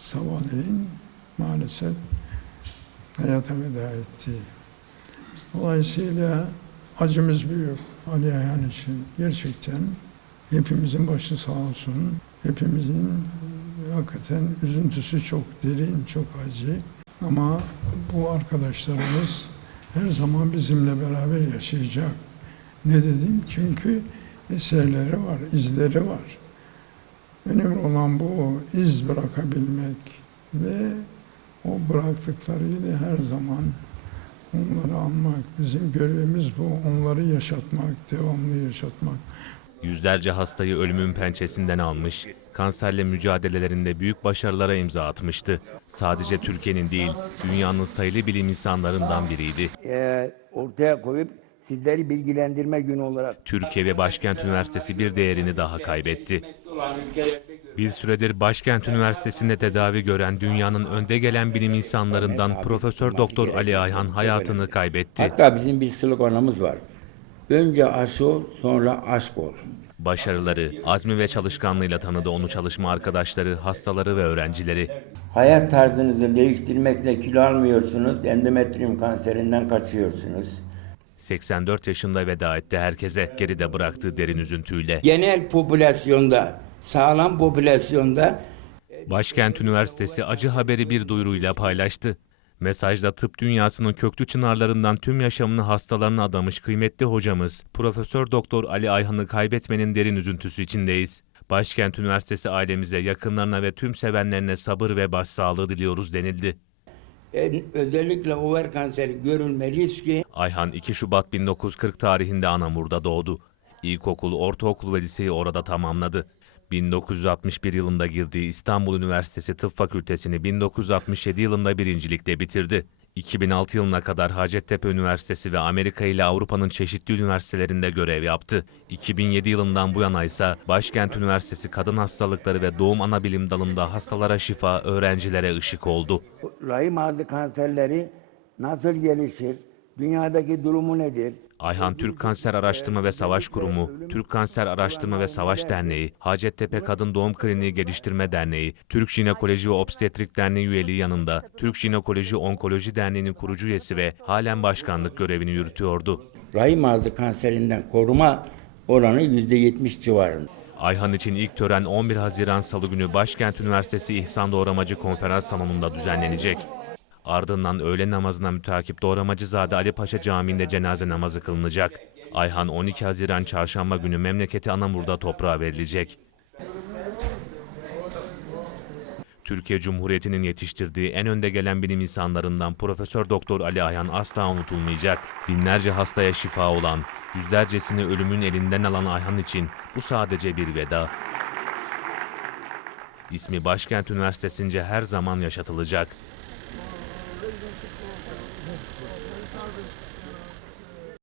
sabahleyin maalesef hayata veda etti. Dolayısıyla acımız büyük Ali Ayhan için. Gerçekten hepimizin başı sağ olsun. Hepimizin e, hakikaten üzüntüsü çok derin, çok acı. Ama bu arkadaşlarımız her zaman bizimle beraber yaşayacak. Ne dedim? Çünkü eserleri var, izleri var. Önemli olan bu iz bırakabilmek ve o bıraktıklarıyla her zaman onları anmak. Bizim görevimiz bu. Onları yaşatmak, devamlı yaşatmak. Yüzlerce hastayı ölümün pençesinden almış, kanserle mücadelelerinde büyük başarılara imza atmıştı. Sadece Türkiye'nin değil, dünyanın sayılı bilim insanlarından biriydi. e, ortaya koyup sizleri bilgilendirme günü olarak Türkiye ve Başkent Üniversitesi bir değerini daha kaybetti. Bir süredir Başkent Üniversitesi'nde tedavi gören dünyanın önde gelen bilim insanlarından Profesör Doktor Ali Ayhan hayatını kaybetti. Hatta bizim bir sloganımız var. Önce aşı ol, sonra aşk ol. Başarıları, azmi ve çalışkanlığıyla tanıdı onu çalışma arkadaşları, hastaları ve öğrencileri. Hayat tarzınızı değiştirmekle kilo almıyorsunuz, endometrium kanserinden kaçıyorsunuz. 84 yaşında veda etti herkese, geride bıraktığı derin üzüntüyle. Genel popülasyonda, sağlam popülasyonda Başkent Üniversitesi acı haberi bir duyuruyla paylaştı. Mesajda tıp dünyasının köklü çınarlarından tüm yaşamını hastalarına adamış kıymetli hocamız Profesör Doktor Ali Ayhan'ı kaybetmenin derin üzüntüsü içindeyiz. Başkent Üniversitesi ailemize, yakınlarına ve tüm sevenlerine sabır ve başsağlığı diliyoruz denildi. en- özellikle over kanseri görülme riski Ayhan 2 Şubat 1940 tarihinde Anamur'da doğdu. İlkokul, ortaokul ve liseyi orada tamamladı. 1961 yılında girdiği İstanbul Üniversitesi Tıp Fakültesini 1967 yılında birincilikle bitirdi. 2006 yılına kadar Hacettepe Üniversitesi ve Amerika ile Avrupa'nın çeşitli üniversitelerinde görev yaptı. 2007 yılından bu yana ise Başkent Üniversitesi Kadın Hastalıkları ve Doğum Anabilim dalında hastalara şifa, öğrencilere ışık oldu. rahim ağzı kanserleri nasıl gelişir, dünyadaki durumu nedir? Ayhan Türk Kanser Araştırma ve Savaş Kurumu, Türk Kanser Araştırma ve Savaş Derneği, Hacettepe Kadın Doğum Kliniği Geliştirme Derneği, Türk Jinekoloji ve Obstetrik Derneği üyeliği yanında Türk Jinekoloji Onkoloji Derneği'nin kurucu üyesi ve halen başkanlık görevini yürütüyordu. Rahim ağzı kanserinden koruma oranı %70 civarında. Ayhan için ilk tören 11 Haziran Salı günü Başkent Üniversitesi İhsan Doğramacı Konferans Salonu'nda düzenlenecek. Ardından öğle namazına mütakip Doğramacızade Ali Paşa Camii'nde cenaze namazı kılınacak. Ayhan 12 Haziran Çarşamba günü memleketi Anamur'da toprağa verilecek. Türkiye Cumhuriyeti'nin yetiştirdiği en önde gelen bilim insanlarından Profesör Doktor Ali Ayhan asla unutulmayacak. Binlerce hastaya şifa olan, yüzlercesini ölümün elinden alan Ayhan için bu sadece bir veda. İsmi Başkent Üniversitesi'nce her zaman yaşatılacak. Thank you.